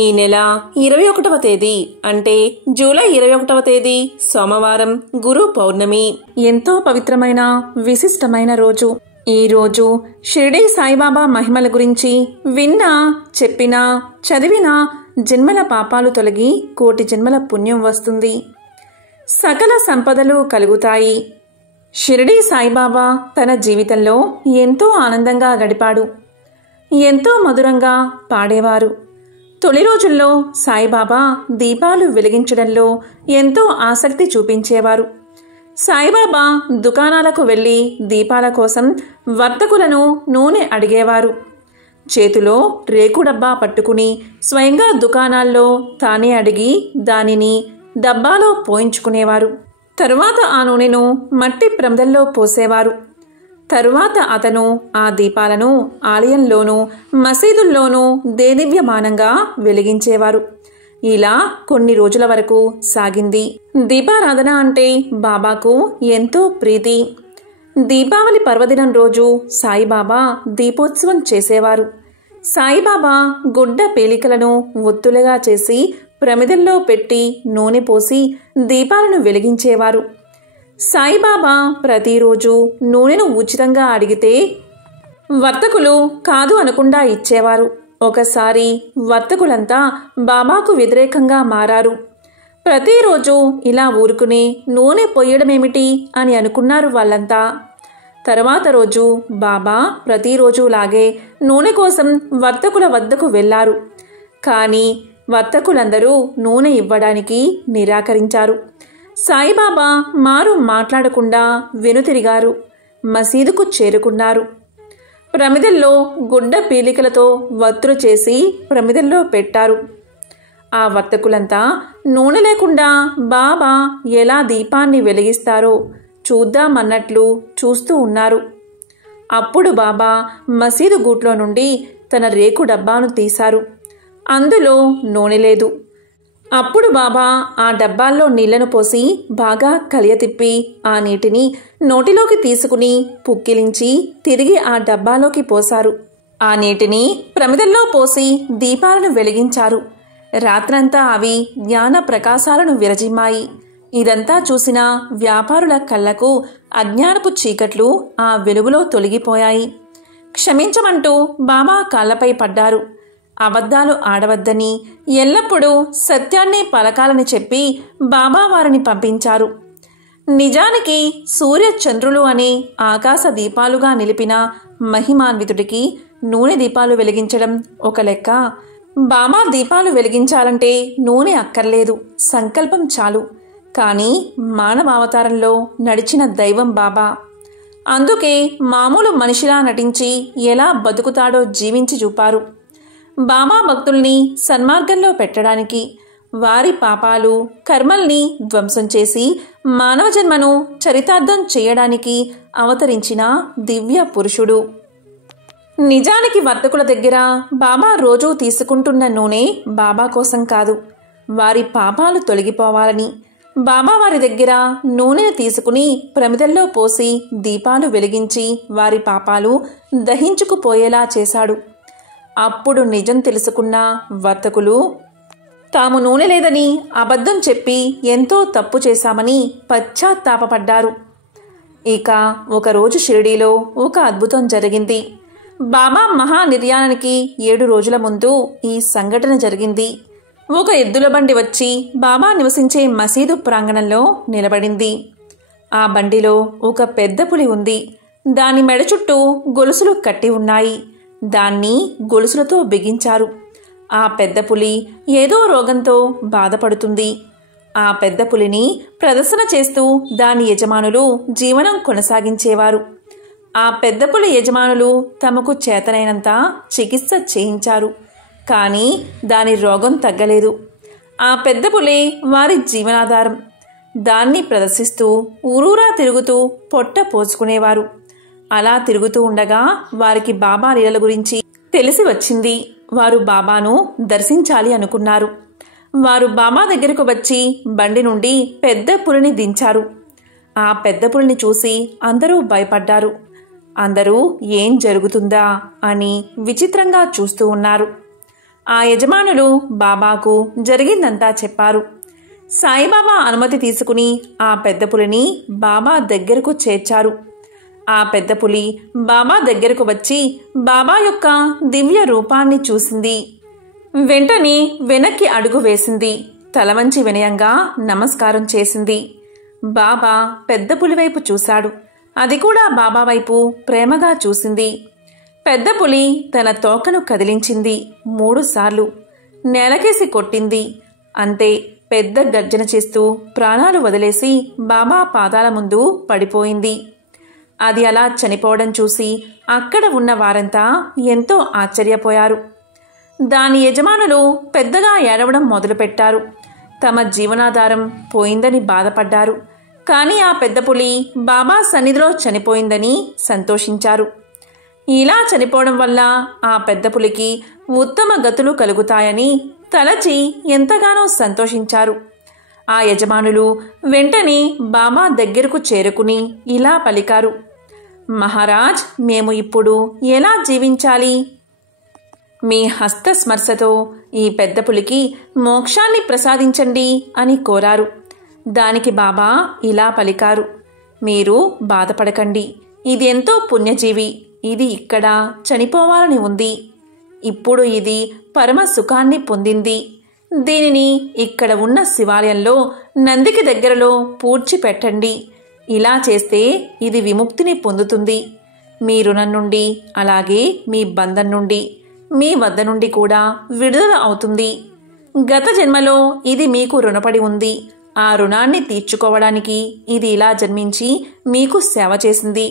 ఈ నెల 21వ తేదీ అంటే జూలై 21వ తేదీ సోమవారం గురు పౌర్ణమి. ఎంతో పవిత్రమైన విశిష్టమైన రోజు. ఈ రోజు షిరిడీ సాయిబాబా మహిమల గురించి విన్నా, చెప్పినా, చదివినా జన్మల పాపాలు తొలగి కోటి జన్మల పుణ్యం వస్తుంది. సకల సంపదలు కలుగుతాయి. షిరిడీ సాయిబాబా తన జీవితంలో ఎంతో ఆనందంగా గడిపాడు. ఎంతో మధురంగా పాడేవారు. తొలి రోజుల్లో సాయిబాబా దీపాలు వెలిగించడంలో ఎంతో ఆసక్తి చూపించేవారు. సాయిబాబా దుకాణాలకు వెళ్లి దీపాల కోసం వర్తకులను నూనె అడిగేవారు. చేతిలో రేకు డబ్బా పట్టుకుని స్వయంగా దుకాణాల్లో తానే అడిగి దానిని డబ్బాలో పోయించుకునేవారు. తరువాత ఆ నూనెను మట్టి ప్రమిదల్లో పోసేవారు. తరువాత అతను ఆ దీపాలను ఆలయంలోనూ మసీదుల్లోనూ దేదీప్యమానంగా వెలిగించేవారు. ఇలా కొన్ని రోజుల వరకు సాగింది. దీపారాధన అంటే బాబాకు ఎంతో ప్రీతి. దీపావళి పర్వదినం రోజు సాయిబాబా దీపోత్సవం చేసేవారు. సాయిబాబా గుడ్డ పేలికలను ఒత్తులుగా చేసి ప్రమిదల్లో పెట్టి నూనె పోసి దీపాలను వెలిగించేవారు. సాయిబాబా ప్రతిరోజు నూనెను ఉచితంగా అడిగితే వర్తకులు కాదు అనకుండా ఇచ్చేవారు. ఒకసారి వర్తకులంతా బాబాకు వ్యతిరేకంగా మారారు. ప్రతిరోజు ఇలా ఊరుకుని నూనె పొయ్యడమేమిటి అని అనుకున్నారు వాళ్ళంతా. తరువాత రోజు బాబా ప్రతిరోజులాగే నూనె కోసం వర్తకుల వద్దకు వెళ్లారు. కానీ వర్తకులందరూ నూనె ఇవ్వడానికి నిరాకరించారు. సాయిబాబా మారు మాట్లాడకుండా వెనుతిరిగారు. మసీదుకు చేరుకున్నారు. ప్రమిదల్లో గుడ్డ పీలికలతో వత్తులు చేసి ప్రమిదల్లో పెట్టారు. ఆ వర్తకులంతా నూనె లేకుండా బాబా ఎలా దీపాన్ని వెలిగిస్తారో చూద్దామన్నట్లు చూస్తూ ఉన్నారు. అప్పుడు బాబా మసీదు గూట్లో నుండి తన రేకు డబ్బాను తీశారు. అందులో నూనె లేదు. అప్పుడు బాబా ఆ డబ్బాల్లో నీళ్లను పోసి బాగా కలియతిప్పి ఆ నీటిని నోటిలోకి తీసుకుని పుక్కిలించి తిరిగి ఆ డబ్బాలోకి పోశారు. ఆ నీటిని ప్రమిదల్లో పోసి దీపాలను వెలిగించారు. రాత్రంతా అవి జ్ఞాన ప్రకాశాలను విరజిమ్మాయి. ఇదంతా చూసిన వ్యాపారుల కళ్లకు అజ్ఞానపు చీకట్లు ఆ వెలుగులో తొలగిపోయాయి. క్షమించమంటూ బాబా కాళ్లపై పడ్డారు. అబద్ధాలు ఆడవద్దని, ఎల్లప్పుడూ సత్యాన్ని పలకాలని చెప్పి బాబా వారిని పంపించారు. నిజానికి సూర్య చంద్రులు అనే ఆకాశ దీపాలుగా నిలిపిన మహిమాన్వితుడికి నూనె దీపాలు వెలిగించడం ఒక లెక్క. బాబా దీపాలు వెలిగించాలంటే నూనె అక్కర్లేదు, సంకల్పం చాలు. కానీ మానవావతారంలో నడిచిన దైవం బాబా. అందుకే మామూలు మనిషిలా నటించి ఎలా బతుకుతాడో జీవించి చూపారు. బాబా భక్తుల్ని సన్మార్గంలో పెట్టడానికి, వారి పాపాలు కర్మల్ని ధ్వంసం చేసి మానవ జన్మను చరితార్థం చేయడానికి అవతరించిన దివ్య పురుషుడు. నిజానికి వర్తకుల దగ్గర బాబా రోజూ తీసుకుంటున్న నూనె బాబా కోసం కాదు, వారి పాపాలు తొలగిపోవాలని. బాబా వారి దగ్గర నూనెను తీసుకుని ప్రమిదల్లో పోసి దీపాలు వెలిగించి వారి పాపాలు దహించుకుపోయేలా చేశాడు. అప్పుడు నిజం తెలుసుకున్న వర్తకులు తాము నూనె లేదని అబద్ధం చెప్పి ఎంతో తప్పు చేశామని పశ్చాత్తాపపడ్డారు. ఇక ఒకరోజు షిరిడీలో ఒక అద్భుతం జరిగింది. బాబా మహానిర్యాణానికి 7 రోజుల ముందు ఈ సంఘటన జరిగింది. ఒక ఎద్దుల బండి వచ్చి బాబా నివసించే మసీదు ప్రాంగణంలో నిలబడింది. ఆ బండిలో ఒక పెద్ద పులి ఉంది. దాని మెడ చుట్టూ గొలుసులు కట్టి ఉన్నాయి. దాన్ని గొలుసులతో బిగించారు. ఆ పెద్ద పులి ఏదో రోగంతో బాధపడుతుంది. ఆ పెద్ద పులిని ప్రదర్శన చేస్తూ దాని యజమానులు జీవనం కొనసాగించేవారు. ఆ పెద్ద పులి యజమానులు తమకు చేతనైనంత చికిత్స చేయించారు. కానీ దాని రోగం తగ్గలేదు. ఆ పెద్ద పులే వారి జీవనాధారం. దాన్ని ప్రదర్శిస్తూ ఊరూరా తిరుగుతూ పొట్ట పోసుకునేవారు. అలా తిరుగుతూ ఉండగా వారికి బాబా లీలల గురించి తెలిసి వచ్చింది. వారు బాబాను దర్శించాలి అనుకున్నారు. వారు బాబా దగ్గరకు వచ్చి బండి నుండి పెద్ద పులిని దించారు. ఆ పెద్ద పులిని చూసి అందరూ భయపడ్డారు. అందరూ ఏం జరుగుతుందా అని విచిత్రంగా చూస్తూ ఉన్నారు. ఆ యజమానులు బాబాకు జరిగిందంతా చెప్పారు. సాయిబాబా అనుమతి తీసుకుని ఆ పెద్ద పులిని బాబా దగ్గరకు చేర్చారు. ఆ పెద్ద పులి బాబా దగ్గరకు వచ్చి బాబా యొక్క దివ్య రూపాన్ని చూసింది. వెంటనే వెనక్కి అడుగు వేసింది. తల వంచి వినయంగా నమస్కారం చేసింది. బాబా పెద్ద పులి వైపు చూశాడు. అది కూడా బాబా వైపు ప్రేమగా చూసింది. పెద్ద పులి తన తోకను కదిలించింది. 3 సార్లు నేలకేసి కొట్టింది. అంతే, పెద్ద గర్జన చేస్తూ ప్రాణాలు వదిలేసి బాబా పాదాల ముందు పడిపోయింది. అది అలా చనిపోవడం చూసి అక్కడ ఉన్న వారంతా ఎంతో ఆశ్చర్యపోయారు. దాని యజమానులు పెద్దగా ఏడవడం మొదలుపెట్టారు. తమ జీవనాధారం పోయిందని బాధపడ్డారు. కానీ ఆ పెద్ద పులి బాబా సన్నిధిలో చనిపోయిందని సంతోషించారు. ఇలా చనిపోవడం వల్ల ఆ పెద్ద పులికి ఉత్తమ గతులు కలుగుతాయని తలచి ఎంతగానో సంతోషించారు. ఆ యజమానులు వెంటనే బాబా దగ్గరకు చేరుకుని ఇలా పలికారు, మహారాజ్, మేము ఇప్పుడు ఎలా జీవించాలి? మీ హస్తస్మర్శతో ఈ పెద్ద పులికి మోక్షాన్ని ప్రసాదించండి అని కోరారు. దానికి బాబా ఇలా పలికారు, మీరు బాధపడకండి. ఇది ఎంతో పుణ్యజీవి. ఇది ఇక్కడ చనిపోవాలని ఉంది. ఇప్పుడు ఇది పరమ సుఖాన్ని పొందింది. దీనిని ఇక్కడ ఉన్న శివాలయంలో నందికి దగ్గరలో పూడ్చిపెట్టండి. ఇలా చేస్తే ఇది విముక్తిని పొందుతుంది. మీ రుణం నుండి, అలాగే మీ బంధం నుండి, మీ వద్ద నుండి కూడా విడుదల అవుతుంది. గత జన్మలో ఇది మీకు రుణపడి ఉంది. ఆ రుణాన్ని తీర్చుకోవడానికి ఇది ఇలా జన్మించి మీకు సేవ చేసింది.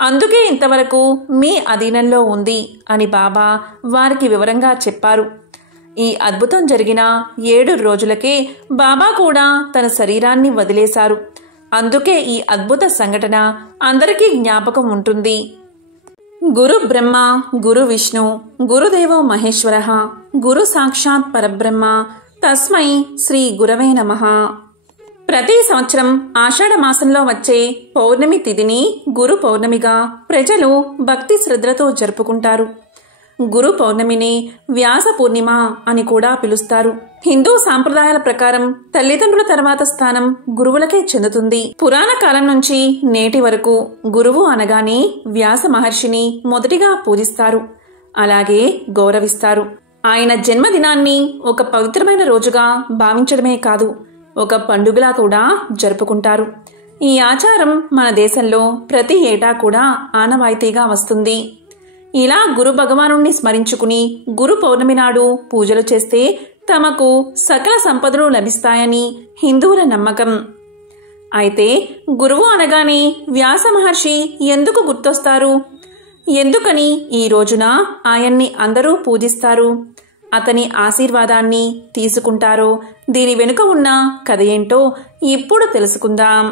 అందుకే ఇంతవరకు మీ అధీనంలో ఉంది అని బాబా వారికి వివరంగా చెప్పారు. ఈ అద్భుతం జరిగిన 7 రోజులకే బాబా కూడా తన శరీరాన్ని వదిలేశారు. అందుకే ఈ అద్భుత సంఘటన అందరికీ జ్ఞాపకం ఉంటుంది. గురు బ్రహ్మ, గురు విష్ణు, గురుదేవో మహేశ్వరః, గురు సాక్షాత్ పరబ్రహ్మ, తస్మై శ్రీ గురవే నమః. ప్రతి సంవత్సరం ఆషాఢ మాసంలో వచ్చే పౌర్ణమి తిథిని గురు పౌర్ణమిగా ప్రజలు భక్తి శ్రద్ధలతో జరుపుకుంటారు. గురు పౌర్ణమిని వ్యాస పూర్ణిమ అని కూడా పిలుస్తారు. హిందూ సాంప్రదాయాల ప్రకారం తల్లిదండ్రుల తర్వాత స్థానం గురువులకే చెందుతుంది. పురాణ కాలం నుంచి నేటి వరకు గురువు అనగానే వ్యాస మహర్షిని మొదటిగా పూజిస్తారు, అలాగే గౌరవిస్తారు. ఆయన జన్మదినాన్ని ఒక పవిత్రమైన రోజుగా భావించడమే కాదు, ఒక పండుగలా కూడా జరుపుకుంటారు. ఈ ఆచారం మన దేశంలో ప్రతి ఏటా కూడా ఆనవాయితీగా వస్తుంది. ఇలా గురు భగవానుణ్ణి స్మరించుకుని గురు పౌర్ణమి నాడు పూజలు చేస్తే తమకు సకల సంపదలు లభిస్తాయని హిందువుల నమ్మకం. అయితే గురువు అనగానే వ్యాస మహర్షి ఎందుకు గుర్తొస్తారు? ఎందుకని ఈ రోజున ఆయన్ని అందరూ పూజిస్తారు, అతని ఆశీర్వాదాన్ని తీసుకుంటారో, దీని వెనుక ఉన్న కథ ఏంటో ఇప్పుడు తెలుసుకుందాం.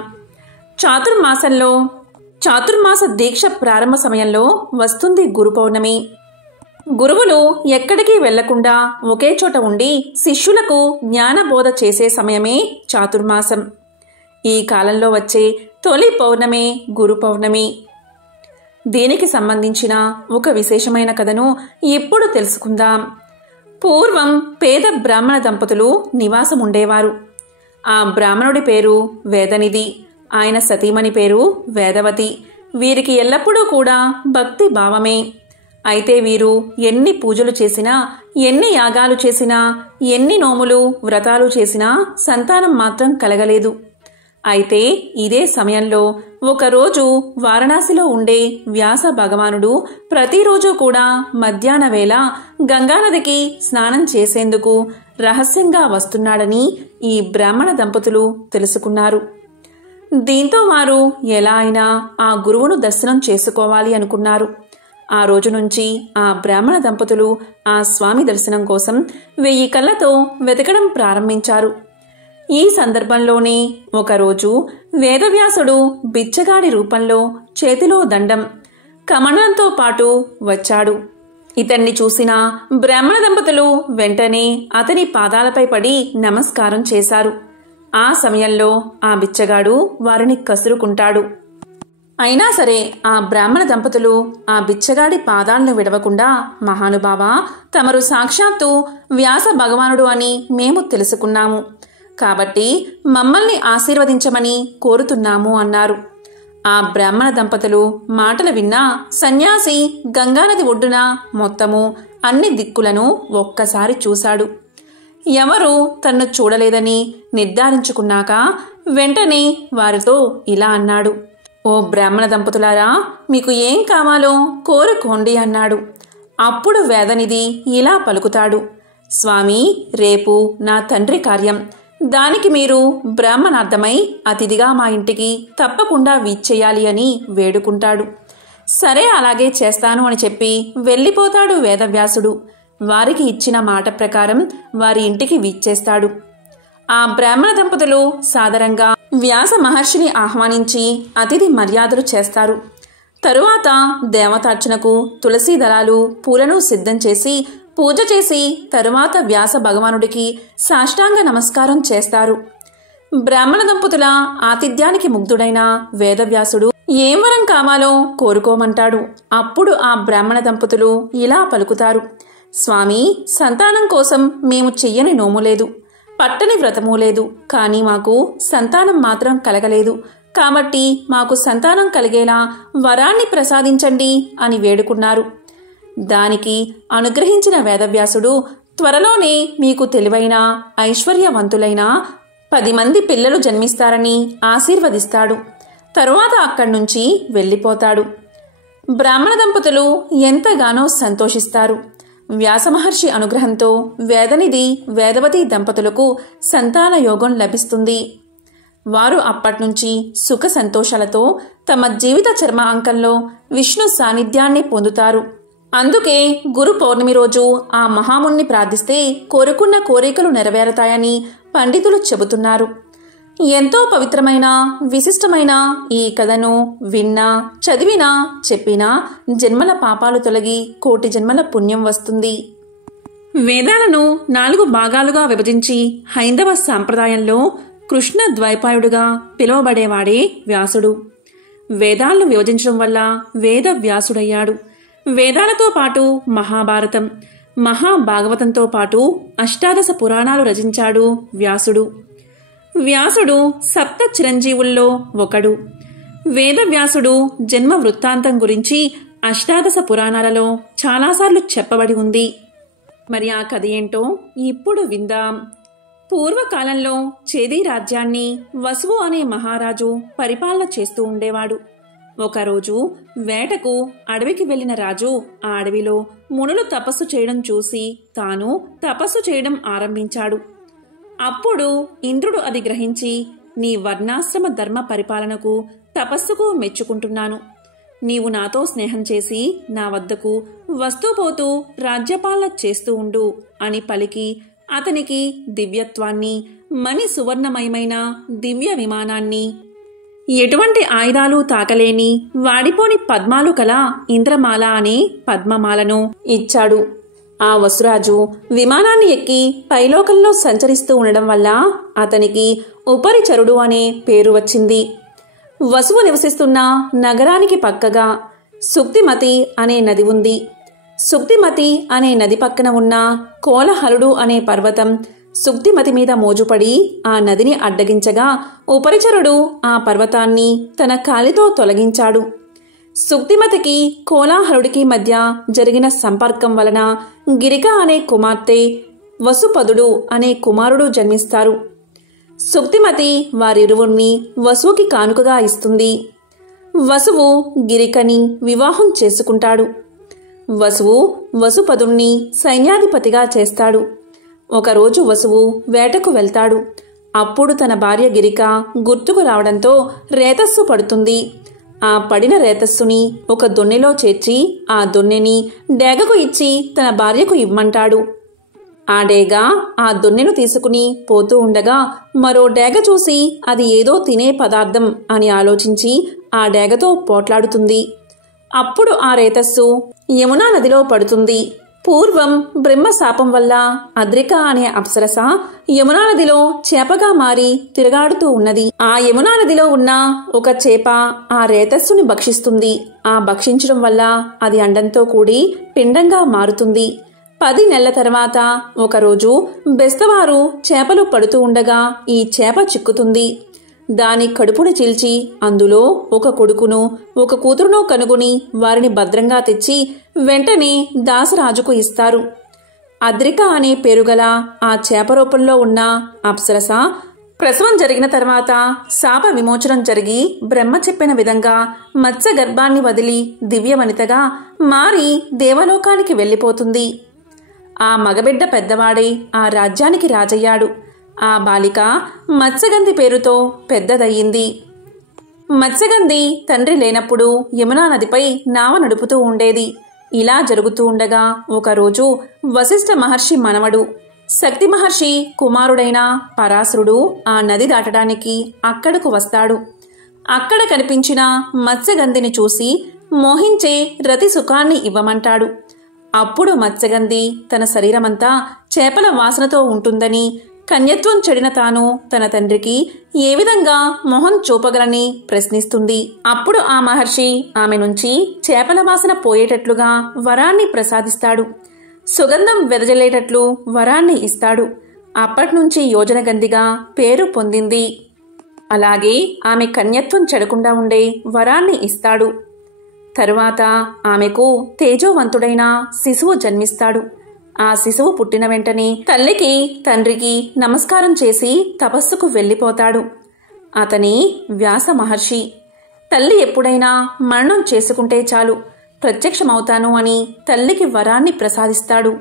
చాతుర్మాస దీక్ష ప్రారంభ సమయంలో వస్తుంది గురు పౌర్ణమి. గురువులు ఎక్కడికి వెళ్లకుండా ఒకే చోట ఉండి శిష్యులకు జ్ఞానబోధ చేసే సమయమే చాతుర్మాసం. ఈ కాలంలో వచ్చే తొలి పౌర్ణమే గురు పౌర్ణమి. దీనికి సంబంధించిన ఒక విశేషమైన కథను ఇప్పుడు తెలుసుకుందాం. పూర్వం పేద బ్రాహ్మణ దంపతులు నివాసం ఉండేవారు. ఆ బ్రాహ్మణుడి పేరు వేదనిధి, ఆయన సతీమణి పేరు వేదవతి. వీరికి ఎల్లప్పుడూ కూడా భక్తి భావమే. అయితే వీరు ఎన్ని పూజలు చేసినా, ఎన్ని యాగాలు చేసినా, ఎన్ని నోములు వ్రతాలు చేసినా సంతానం మాత్రం కలగలేదు. అయితే ఇదే సమయంలో ఒకరోజు వారణాసిలో ఉండే వ్యాస భగవానుడు ప్రతిరోజు కూడా మధ్యాహ్న వేళ గంగానదికి స్నానం చేసేందుకు రహస్యంగా వస్తున్నాడని ఈ బ్రాహ్మణ దంపతులు తెలుసుకున్నారు. దీంతో వారు ఎలా అయినా ఆ గురువును దర్శనం చేసుకోవాలి అనుకున్నారు. ఆ రోజు నుంచి ఆ బ్రాహ్మణ దంపతులు ఆ స్వామి దర్శనం కోసం 1000 కళ్ళతో వెతకడం ప్రారంభించారు. ఈ సందర్భంలోనే ఒకరోజు వేదవ్యాసుడు బిచ్చగాడి రూపంలో చేతిలో దండం, కమండలంతో పాటు వచ్చాడు. ఇతన్ని చూసిన బ్రాహ్మణ దంపతులు వెంటనే అతని పాదాలపై పడి నమస్కారం చేశారు. ఆ సమయంలో ఆ బిచ్చగాడు వారిని కసురుకుంటాడు. అయినా సరే ఆ బ్రాహ్మణ దంపతులు ఆ బిచ్చగాడి పాదాలను విడవకుండా, మహానుభావ, తమరు సాక్షాత్తు వ్యాస భగవానుడు అని మేము తెలుసుకున్నాము, కాబట్టి మమ్మల్ని ఆశీర్వదించమని కోరుతున్నాము అన్నారు. ఆ బ్రాహ్మణ దంపతులు మాటలు విన్న సన్యాసి గంగానది ఒడ్డున మొత్తము అన్ని దిక్కులను ఒక్కసారి చూశాడు. ఎవరు తన్ను చూడలేదని నిర్ధారించుకున్నాక వెంటనే వారితో ఇలా అన్నాడు: ఓ బ్రాహ్మణ దంపతులారా, మీకు ఏం కావాలో కోరుకోండి అన్నాడు. అప్పుడు వేదనిధి ఇలా పలుకుతాడు: స్వామి, రేపు నా తండ్రి కార్యం, దానికి మీరు బ్రాహ్మణార్థమై అతిథిగా మా ఇంటికి తప్పకుండా వీచ్చేయాలి అని వేడుకుంటాడు. సరే, అలాగే చేస్తాను అని చెప్పి వెళ్ళిపోతాడు వేదవ్యాసుడు. వారికి ఇచ్చిన మాట ప్రకారం వారి ఇంటికి వీచ్చేస్తాడు. ఆ బ్రాహ్మణ దంపతులు సాదరంగా వ్యాస మహర్షిని ఆహ్వానించి అతిథి మర్యాదలు చేస్తారు. తరువాత దేవతార్చనకు తులసి దళాలు, పూలను సిద్ధం చేసి పూజ చేసి తరువాత వ్యాస భగవానుడికి సాష్టాంగ నమస్కారం చేస్తారు. బ్రాహ్మణ దంపతుల ఆతిథ్యానికి ముగ్ధుడైన వేదవ్యాసుడు ఏం వరం కావాలో కోరుకోమంటాడు. అప్పుడు ఆ బ్రాహ్మణ దంపతులు ఇలా పలుకుతారు: స్వామి, సంతానం కోసం మేము చెయ్యని నోము లేదు, పట్టని వ్రతమూ లేదు, కానీ మాకు సంతానం మాత్రం కలగలేదు, కాబట్టి మాకు సంతానం కలిగేలా వరాన్ని ప్రసాదించండి అని వేడుకున్నారు. దానికి అనుగ్రహించిన వేదవ్యాసుడు త్వరలోనే మీకు తెలివైన ఐశ్వర్యవంతులైన 10 మంది పిల్లలు జన్మిస్తారని ఆశీర్వదిస్తాడు. తరువాత అక్కడి నుంచి వెళ్ళిపోతాడు. బ్రాహ్మణ దంపతులు ఎంతగానో సంతోషిస్తారు. వ్యాసమహర్షి అనుగ్రహంతో వేదనిధి, వేదవతి దంపతులకు సంతాన యోగం లభిస్తుంది. వారు అప్పట్నుంచి సుఖ సంతోషాలతో తమ జీవిత చర్మ అంకంలో విష్ణు సాన్నిధ్యాన్ని పొందుతారు. అందుకే గురు పౌర్ణమి రోజు ఆ మహాముని ప్రార్థిస్తే కోరుకున్న కోరికలు నెరవేరుతాయని పండితులు చెబుతున్నారు. ఎంతో పవిత్రమైన, విశిష్టమైన ఈ కథను విన్నా, చదివినా, చెప్పినా జన్మల పాపాలు తొలగి కోటి జన్మల పుణ్యం వస్తుంది. వేదాలను 4 భాగాలుగా విభజించి హైందవ సాంప్రదాయంలో కృష్ణ ద్వైపాయుడుగా పిలువబడేవాడే వ్యాసుడు. వేదాలను విభజించడం వల్ల వేద వ్యాసుడయ్యాడు. వేదాలతో పాటు మహాభారతం, మహాభాగవతంతో పాటు అష్టాదశ పురాణాలు రచించాడు వ్యాసుడు. వ్యాసుడు సప్త చిరంజీవుల్లో ఒకడు. వేదవ్యాసుడు జన్మ వృత్తాంతం గురించి అష్టాదశ పురాణాలలో చాలాసార్లు చెప్పబడి ఉంది. మరి ఆ కథ ఏంటో ఇప్పుడు విందాం. పూర్వకాలంలో చేది రాజ్యాన్ని వసువు అనే మహారాజు పరిపాలన చేస్తూ ఉండేవాడు. ఒకరోజు వేటకు అడవికి వెళ్లిన రాజు ఆ అడవిలో మునులు తపస్సు చేయడం చూసి తాను తపస్సు చేయడం ఆరంభించాడు. అప్పుడు ఇంద్రుడు అది గ్రహించి, నీ వర్ణాశ్రమ ధర్మ పరిపాలనకు, తపస్సుకు మెచ్చుకుంటున్నాను. నీవు నాతో స్నేహం చేసి నా వద్దకు వస్తూ పోతూ రాజ్యపాలన చేస్తూ ఉండు అని పలికి అతనికి దివ్యత్వాన్ని, మణి సువర్ణమయమైన దివ్య విమానాన్ని, ఎటువంటి ఆయుధాలు తాకలేని వాడిపోని పద్మాలు కల ఇంద్రమాల అనే పద్మమాలను ఇచ్చాడు. ఆ వసురాజు విమానాన్ని ఎక్కి పైలోకంలో సంచరిస్తూ ఉండడం వల్ల అతనికి ఉపరిచరుడు అనే పేరు వచ్చింది. వసువు నివసిస్తున్న నగరానికి పక్కగా సుక్తిమతి అనే నది ఉంది. సుక్తిమతి అనే నది పక్కన ఉన్న కోలహలుడు అనే పర్వతం సుక్తిమతి మీద మోజుపడి ఆ నదిని అడ్డగించగా ఉపరిచరుడు ఆ పర్వతాన్ని తన కాలితో తొలగించాడు. సుక్తిమతికి కోలాహలుడికి మధ్య జరిగిన సంపర్కం వలన గిరిక అనే కుమార్తె, వసుపదుడు అనే కుమారుడు జన్మిస్తారు. సుక్తిమతి వారిరువురిని వసువుకి కానుకగా ఇస్తుంది. వసువు గిరికని వివాహం చేసుకుంటాడు. వసువు వసుపదుణ్ణి సైన్యాధిపతిగా చేస్తాడు. ఒకరోజు వసువు వేటకు వెళ్తాడు. అప్పుడు తన భార్య గిరిక గుర్తుకు రావడంతో రేతస్సు పడుతుంది. ఆ పడిన రేతస్సుని ఒక దొన్నెలో చేర్చి ఆ దొన్నెని డేగకు ఇచ్చి తన భార్యకు ఇవ్వమంటాడు. ఆ డేగ ఆ దొన్నెను తీసుకుని పోతూ ఉండగా మరో డేగ చూసి అది ఏదో తినే పదార్థం అని ఆలోచించి ఆ డేగతో పోట్లాడుతుంది. అప్పుడు ఆ రేతస్సు యమునా నదిలో పడుతుంది. పూర్వం బ్రహ్మ శాపం వల్ల అద్రిక అనే అప్సరస యమునా నదిలో చేపగా మారి తిరగాడుతూ ఉన్నది. ఆ యమునా నదిలో ఉన్న ఒక చేప ఆ రేతస్సుని భక్షిస్తుంది. ఆ భక్షించడం వల్ల అది అండంతో కూడి పిండంగా మారుతుంది. 10 నెలల తర్వాత ఒకరోజు బెస్తవారు చేపలు పడుతూ ఉండగా ఈ చేప చిక్కుతుంది. దాని కడుపును చీల్చి అందులో ఒక కొడుకును ఒక కూతురును కనుగొని వారిని భద్రంగా తెచ్చి వెంటనే దాసరాజుకు ఇస్తారు. అద్రిక అనే పేరుగల ఆ చేప రూపంలో ఉన్న అప్సరస ప్రసవం జరిగిన తర్వాత శాప విమోచనం జరిగి బ్రహ్మ చెప్పిన విధంగా మత్స్య గర్భాన్ని వదిలి దివ్యవనితగా మారి దేవలోకానికి వెళ్ళిపోతుంది. ఆ మగబిడ్డ పెద్దవాడై ఆ రాజ్యానికి రాజయ్యాడు. ఆ బాలిక మత్స్యగంధి పేరుతో పెద్దదయ్యింది. మత్స్యగంధి తండ్రి లేనప్పుడు యమునా నదిపై నావ నడుపుతూ ఉండేది. ఇలా జరుగుతూ ఉండగా ఒకరోజు వశిష్ఠ మహర్షి మనవడు శక్తి మహర్షి కుమారుడైన పరాశరుడు ఆ నది దాటడానికి అక్కడకు వస్తాడు. అక్కడ కనిపించిన మత్స్యగంధిని చూసి మోహించే రతి సుఖాన్ని ఇవ్వమంటాడు. అప్పుడు మత్స్యగంధి తన శరీరమంతా చేపల వాసనతో ఉంటుందని, కన్యత్వం చెడిన తాను తన తండ్రికి ఏ విధంగా మొహం చూపగలని ప్రశ్నిస్తుంది. అప్పుడు ఆ మహర్షి ఆమె నుంచి చేపల వాసన పోయేటట్లుగా వరాన్ని ప్రసాదిస్తాడు. సుగంధం వెదజల్లేటట్లు వరాన్ని ఇస్తాడు. అప్పట్నుంచి యోజనగంధిగా పేరు పొందింది. అలాగే ఆమె కన్యత్వం చెడకుండా ఉండే వరాన్ని ఇస్తాడు. తరువాత ఆమెకు తేజోవంతుడైన శిశువు జన్మిస్తాడు. ఆ శిశువు పుట్టిన వెంటనే తల్లికి తండ్రికి నమస్కారం చేసి తపస్సుకు వెళ్ళిపోతాడు. అతని వ్యాస మహర్షి. తల్లి ఎప్పుడైనా మరణం చేసుకుంటే చాలు ప్రత్యక్షమవుతాను అని తల్లికి వరాన్ని ప్రసాదిస్తాడు.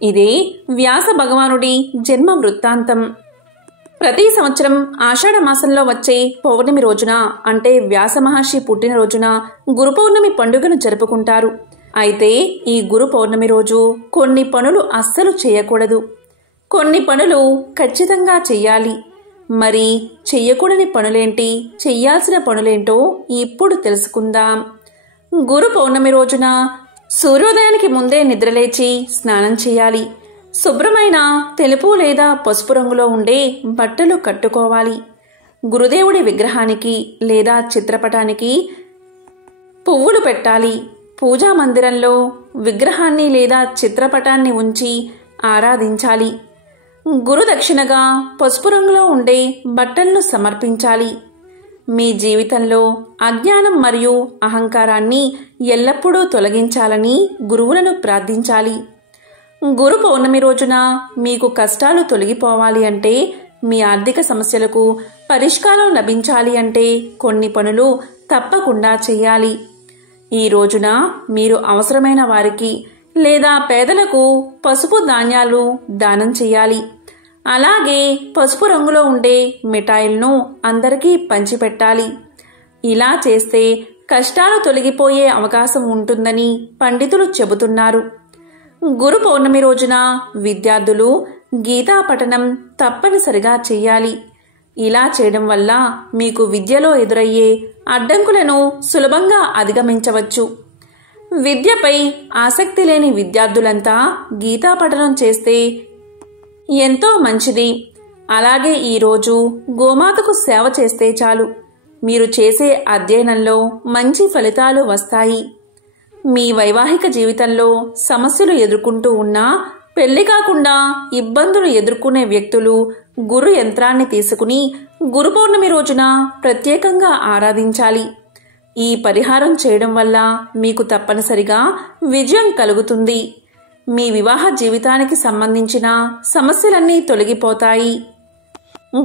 ఇదే వ్యాస భగవానుడి జన్మ వృత్తాంతం. ప్రతి సంవత్సరం ఆషాఢ మాసంలో వచ్చే పౌర్ణమి రోజున అంటే వ్యాస మహర్షి పుట్టినరోజున గురు పౌర్ణమి పండుగను జరుపుకుంటారు. అయితే ఈ గురు పౌర్ణమి రోజు కొన్ని పనులు అస్సలు చేయకూడదు. కొన్ని పనులు ఖచ్చితంగా చెయ్యాలి. మరి చెయ్యకూడని పనులేంటి, చెయ్యాల్సిన పనులేంటో ఇప్పుడు తెలుసుకుందాం. గురు పౌర్ణమి రోజున సూర్యోదయానికి ముందే నిద్రలేచి స్నానం చేయాలి. శుభ్రమైన తెలుపు లేదా పసుపు రంగులో ఉండే బట్టలు కట్టుకోవాలి. గురుదేవుడి విగ్రహానికి లేదా చిత్రపటానికి పువ్వులు పెట్టాలి. పూజా మందిరంలో విగ్రహాన్ని లేదా చిత్రపటాన్ని ఉంచి ఆరాధించాలి. గురుదక్షిణగా పసుపు రంగులో ఉండే బట్టలను సమర్పించాలి. మీ జీవితంలో అజ్ఞానం మరియు అహంకారాన్ని ఎల్లప్పుడూ తొలగించాలని గురువులను ప్రార్థించాలి. గురు పౌర్ణమి రోజున మీకు కష్టాలు తొలగిపోవాలి అంటే, మీ ఆర్థిక సమస్యలకు పరిష్కారం లభించాలి అంటే కొన్ని పనులు తప్పకుండా చేయాలి. ఈ రోజున మీరు అవసరమైన వారికి లేదా పేదలకు పసుపు ధాన్యాలు దానం చేయాలి. అలాగే పసుపు రంగులో ఉండే మిఠాయిలను అందరికీ పంచిపెట్టాలి. ఇలా చేస్తే కష్టాలు తొలగిపోయే అవకాశం ఉంటుందని పండితులు చెబుతున్నారు. గురు పౌర్ణమి రోజున విద్యార్థులు గీతా పఠనం తప్పనిసరిగా చేయాలి. ఇలా చేయడం వల్ల మీకు విద్యలో ఎదురయ్యే అడ్డంకులను సులభంగా అధిగమించవచ్చు. విద్యపై ఆసక్తి లేని విద్యార్థులంతా గీతా పఠనం చేస్తే ఎంతో మంచిది. అలాగే ఈరోజు గోమాతకు సేవ చేస్తే చాలు, మీరు చేసే అధ్యయనంలో మంచి ఫలితాలు వస్తాయి. మీ వైవాహిక జీవితంలో సమస్యలు ఎదుర్కొంటూ ఉన్నా, పెళ్లి కాకుండా ఇబ్బందులు ఎదుర్కొనే వ్యక్తులు గురు యంత్రాన్ని తీసుకుని గురు పౌర్ణమి రోజున ప్రత్యేకంగా ఆరాధించాలి. ఈ పరిహారం చేయడం వల్ల మీకు తప్పనిసరిగా విజయం కలుగుతుంది. మీ వివాహ జీవితానికి సంబంధించిన సమస్యలన్నీ తొలగిపోతాయి.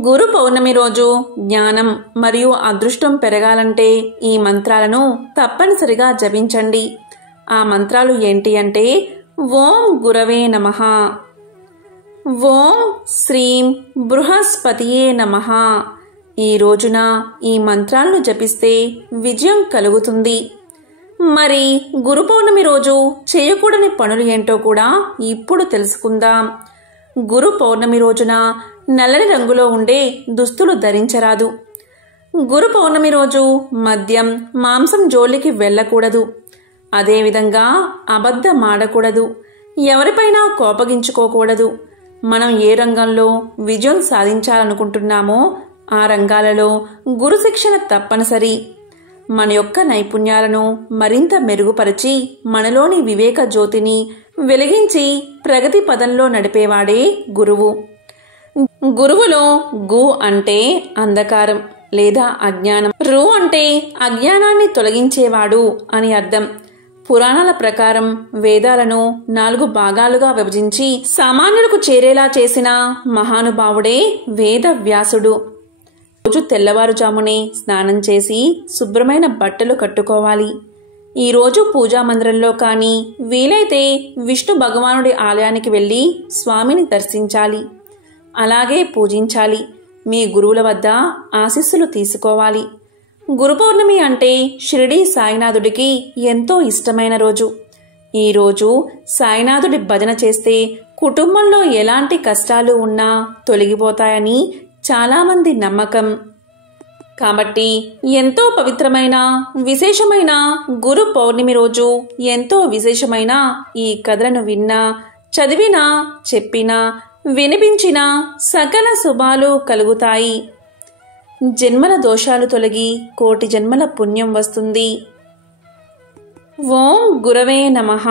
గురు పౌర్ణమి రోజు జ్ఞానం మరియు అదృష్టం పెరగాలంటే ఈ మంత్రాలను తప్పనిసరిగా జపించండి. ఆ మంత్రాలు ఏంటి అంటే, ఓం గురవే నమః, ఓం శ్రీం బృహస్పతియే నమః. ఈ రోజున ఈ మంత్రాలను జపిస్తే విజయం కలుగుతుంది. మరి గురు పౌర్ణమి రోజు చేయకూడని పనులు ఏంటో కూడా ఇప్పుడు తెలుసుకుందాం. గురు పౌర్ణమి రోజున నల్లని రంగులో ఉండే దుస్తులు ధరించరాదు. గురు పౌర్ణమి రోజు మద్యం, మాంసం జోలికి వెళ్ళకూడదు. అదేవిధంగా అబద్ధమాడకూడదు. ఎవరిపైనా కోపగించుకోకూడదు. మనం ఏ రంగంలో విజయం సాధించాలనుకుంటున్నామో ఆ రంగాలలో గురు శిక్షణ తప్పనిసరి. మన యొక్క నైపుణ్యాలను మరింత మెరుగుపరిచి మనలోని వివేక జ్యోతిని వెలిగించి ప్రగతి పదంలో నడిపేవాడే గురువు. గురువులో గు అంటే అంధకారం లేదా అజ్ఞానం, రు అంటే అజ్ఞానాన్ని తొలగించేవాడు అని అర్థం. పురాణాల ప్రకారం వేదాలను 4 భాగాలుగా విభజించి సామాన్యులకు చేరేలా చేసిన మహానుభావుడే వేద వ్యాసుడు. రోజు తెల్లవారుజామునే స్నానం చేసి శుభ్రమైన బట్టలు కట్టుకోవాలి. ఈరోజు పూజా మందిరంలో కానీ వీలైతే విష్ణు భగవానుడి ఆలయానికి వెళ్ళి స్వామిని దర్శించాలి. అలాగే పూజించాలి. మీ గురువుల వద్ద ఆశీస్సులు తీసుకోవాలి. గురు పౌర్ణమి అంటే షిరిడీ సాయినాథుడికి ఎంతో ఇష్టమైన రోజు. ఈరోజు సాయినాథుడి భజన చేస్తే కుటుంబంలో ఎలాంటి కష్టాలు ఉన్నా తొలగిపోతాయని చాలామంది నమ్మకం. కాబట్టి ఎంతో పవిత్రమైన విశేషమైన గురు పౌర్ణమి రోజు ఎంతో విశేషమైన ఈ కథలను విన్నా, చదివినా, చెప్పినా, వినిపించిన సకల శుభాలు కలుగుతాయి. జన్మల దోషాలు తొలగి కోటి జన్మల పుణ్యం వస్తుంది. ఓం గురవే నమః.